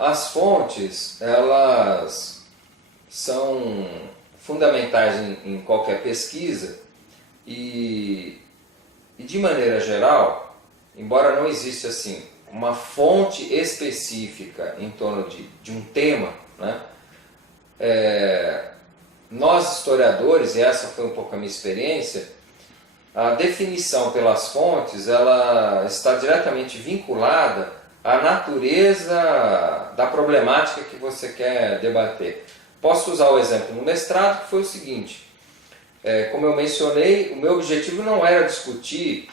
as fontes, elas são fundamentais em qualquer pesquisa e de maneira geral, embora não exista assim uma fonte específica em torno de um tema, né? Nós historiadores, e essa foi um pouco a minha experiência, a definição pelas fontes ela está diretamente vinculada à natureza da problemática que você quer debater. Posso usar o exemplo no mestrado, que foi o seguinte: como eu mencionei, o meu objetivo não era discutir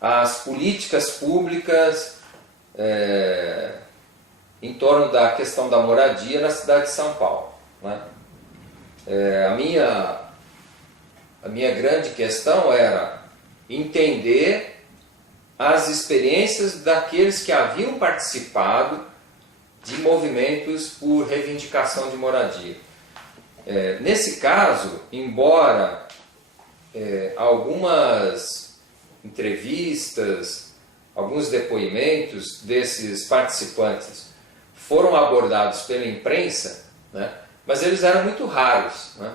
as políticas públicas em torno da questão da moradia na cidade de São Paulo, né? A minha grande questão era entender as experiências daqueles que haviam participado de movimentos por reivindicação de moradia. Nesse caso, embora algumas entrevistas, alguns depoimentos desses participantes foram abordados pela imprensa, né, mas eles eram muito raros, né?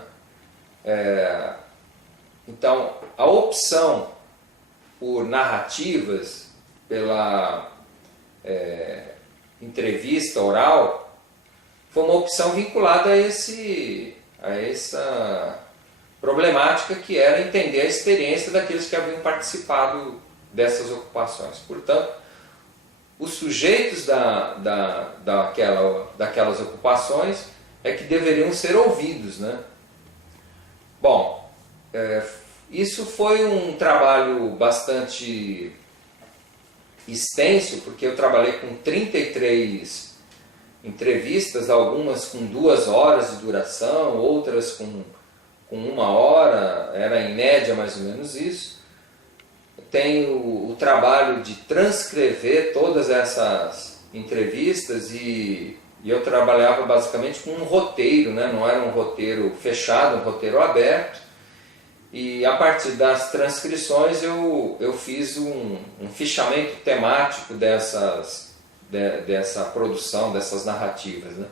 Então, a opção por narrativas, pela entrevista oral, foi uma opção vinculada a essa problemática que era entender a experiência daqueles que haviam participado dessas ocupações. Portanto, os sujeitos daquelas ocupações é que deveriam ser ouvidos, né? Bom, isso foi um trabalho bastante extenso, porque eu trabalhei com 33 entrevistas, algumas com 2 horas de duração, outras com 1 hora, era em média mais ou menos isso. Tenho o trabalho de transcrever todas essas entrevistas e eu trabalhava basicamente com um roteiro, né? Não era um roteiro fechado, um roteiro aberto. E a partir das transcrições eu fiz um fichamento temático dessa produção, dessas narrativas, né?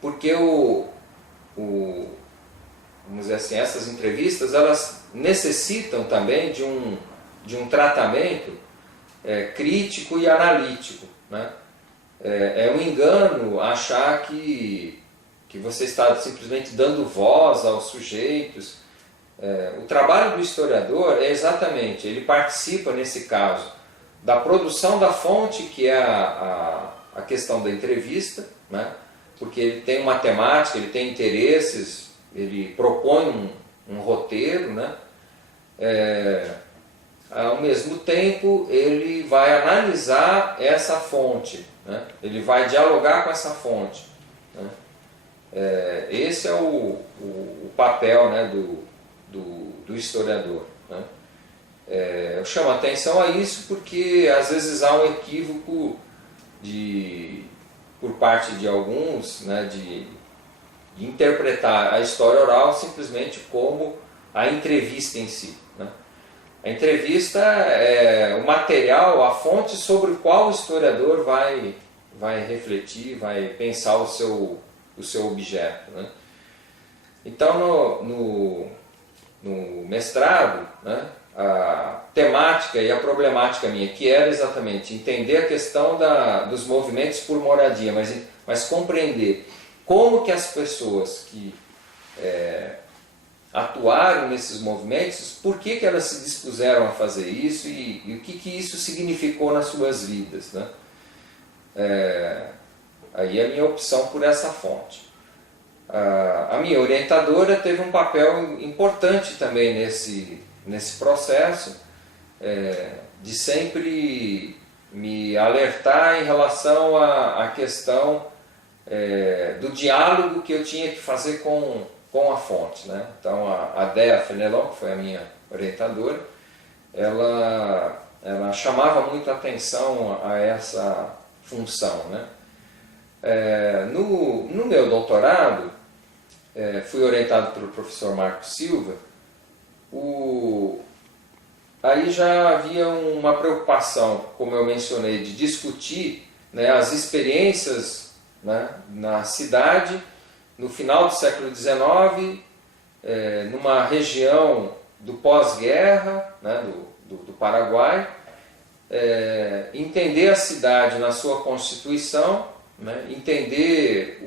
Porque vamos dizer assim, essas entrevistas elas necessitam também de um tratamento crítico e analítico, né? É um engano achar que você está simplesmente dando voz aos sujeitos. O trabalho do historiador é exatamente, ele participa nesse caso da produção da fonte, que é a questão da entrevista, né? Porque ele tem uma temática, ele tem interesses, ele propõe um roteiro, né? Ao mesmo tempo, ele vai analisar essa fonte, né? Ele vai dialogar com essa fonte, né? Esse é o papel, né, do historiador, né? Eu chamo a atenção a isso porque às vezes há um equívoco por parte de alguns, né, de interpretar a história oral simplesmente como a entrevista em si, né? A entrevista é o material, a fonte sobre o qual o historiador vai refletir, vai pensar o seu objeto, né? Então, no mestrado, né, a temática e a problemática minha, que era exatamente entender a questão dos movimentos por moradia, mas compreender como que as pessoas que atuaram nesses movimentos, por que elas se dispuseram a fazer isso e o que isso significou nas suas vidas, né? Aí a minha opção por essa fonte. A minha orientadora teve um papel importante também nesse processo, de sempre me alertar em relação à questão do diálogo que eu tinha que fazer com a fonte, né? Então a Dea Fenelon, que foi a minha orientadora, ela chamava muito a atenção a essa função, né? No meu doutorado, fui orientado pelo professor Marcos Silva. aí já havia uma preocupação, como eu mencionei, de discutir, né, as experiências, né, na cidade no final do século XIX, numa região do pós-guerra, né, do Paraguai, entender a cidade na sua constituição, né, entender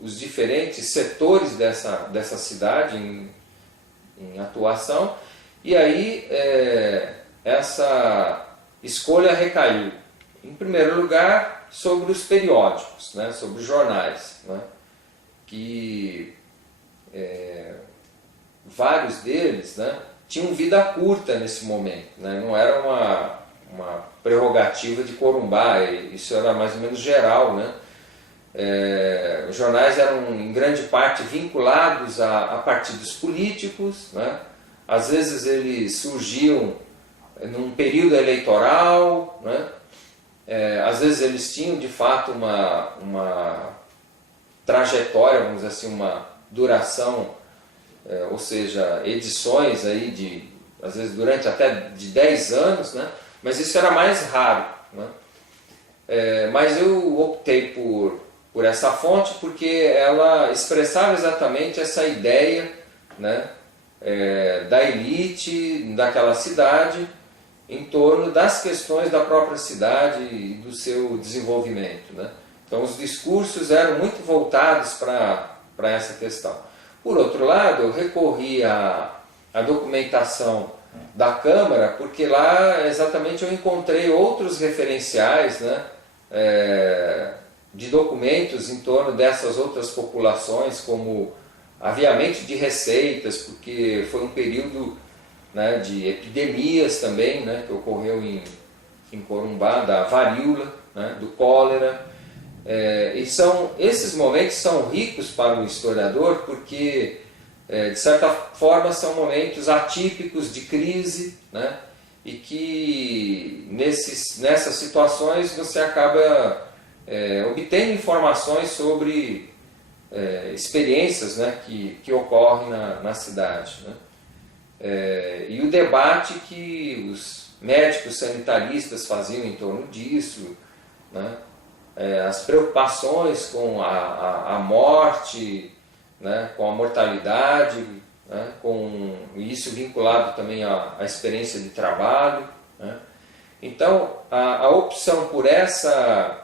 os diferentes setores dessa cidade em atuação, e aí essa escolha recaiu, em primeiro lugar, sobre os periódicos, né, sobre os jornais, né, que vários deles, né, tinham vida curta nesse momento, né, não era uma prerrogativa de Corumbá, isso era mais ou menos geral, né. Os jornais eram em grande parte vinculados a partidos políticos, né? Às vezes eles surgiam num período eleitoral, né? Às vezes eles tinham de fato uma trajetória, vamos dizer assim, uma duração, ou seja, edições aí às vezes durante até de 10 anos, né? Mas isso era mais raro, né? Mas eu optei por essa fonte porque ela expressava exatamente essa ideia, né, da elite daquela cidade em torno das questões da própria cidade e do seu desenvolvimento, né? Então os discursos eram muito voltados para essa questão. Por outro lado, eu recorri à documentação da Câmara porque lá exatamente eu encontrei outros referenciais, né, de documentos em torno dessas outras populações, como aviamento de receitas, porque foi um período, né, de epidemias também, né, que ocorreu em Corumbá, da varíola, né, do cólera. E esses momentos são ricos para o historiador porque, de certa forma, são momentos atípicos de crise, né, e que nessas situações você acaba obtendo informações sobre experiências, né, que ocorrem na cidade, né? E o debate que os médicos sanitaristas faziam em torno disso, né? As preocupações com a morte, né, com a mortalidade, né, com isso vinculado também à experiência de trabalho, né? Então a opção por essa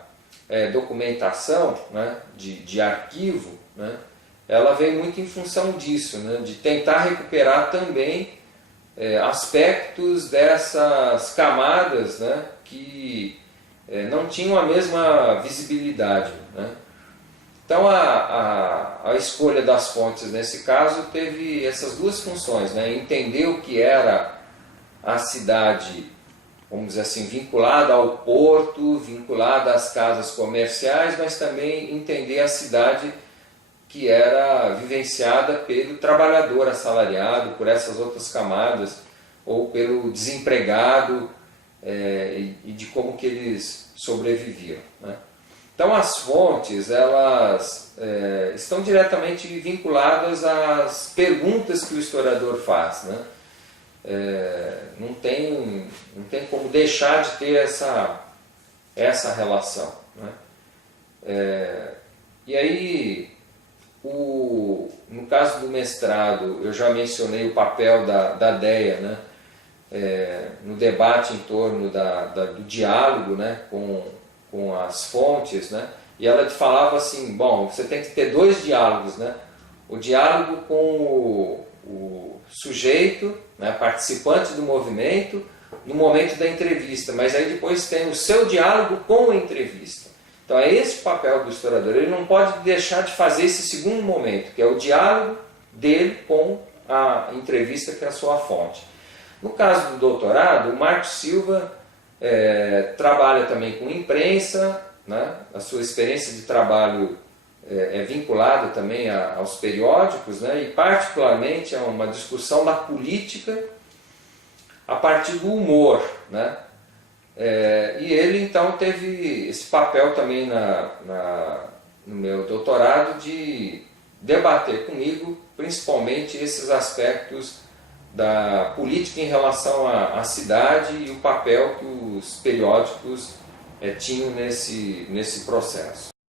documentação, né, de arquivo, né, ela veio muito em função disso, né, de tentar recuperar também aspectos dessas camadas, né, que não tinham a mesma visibilidade, né. Então a escolha das fontes nesse caso teve essas duas funções, né, entender o que era a cidade, vamos dizer assim, vinculada ao porto, vinculada às casas comerciais, mas também entender a cidade que era vivenciada pelo trabalhador assalariado, por essas outras camadas, ou pelo desempregado, e de como que eles sobreviviam, né? Então as fontes, elas estão diretamente vinculadas às perguntas que o historiador faz, né? Não tem como deixar de ter essa relação, né? E aí, no caso do mestrado, eu já mencionei o papel da DEA, né? No debate em torno do diálogo, né, com as fontes, né? E ela te falava assim, bom, você tem que ter dois diálogos, né? O diálogo com o sujeito, né, participante do movimento, no momento da entrevista, mas aí depois tem o seu diálogo com a entrevista. Então é esse o papel do historiador, ele não pode deixar de fazer esse segundo momento, que é o diálogo dele com a entrevista, que é a sua fonte. No caso do doutorado, o Marcos Silva trabalha também com imprensa, né? A sua experiência de trabalho é vinculada também aos periódicos, né? E particularmente a uma discussão da política a partir do humor, né? E ele então teve esse papel também no meu doutorado de debater comigo principalmente esses aspectos da política em relação à cidade e o papel que os periódicos tinham nesse processo.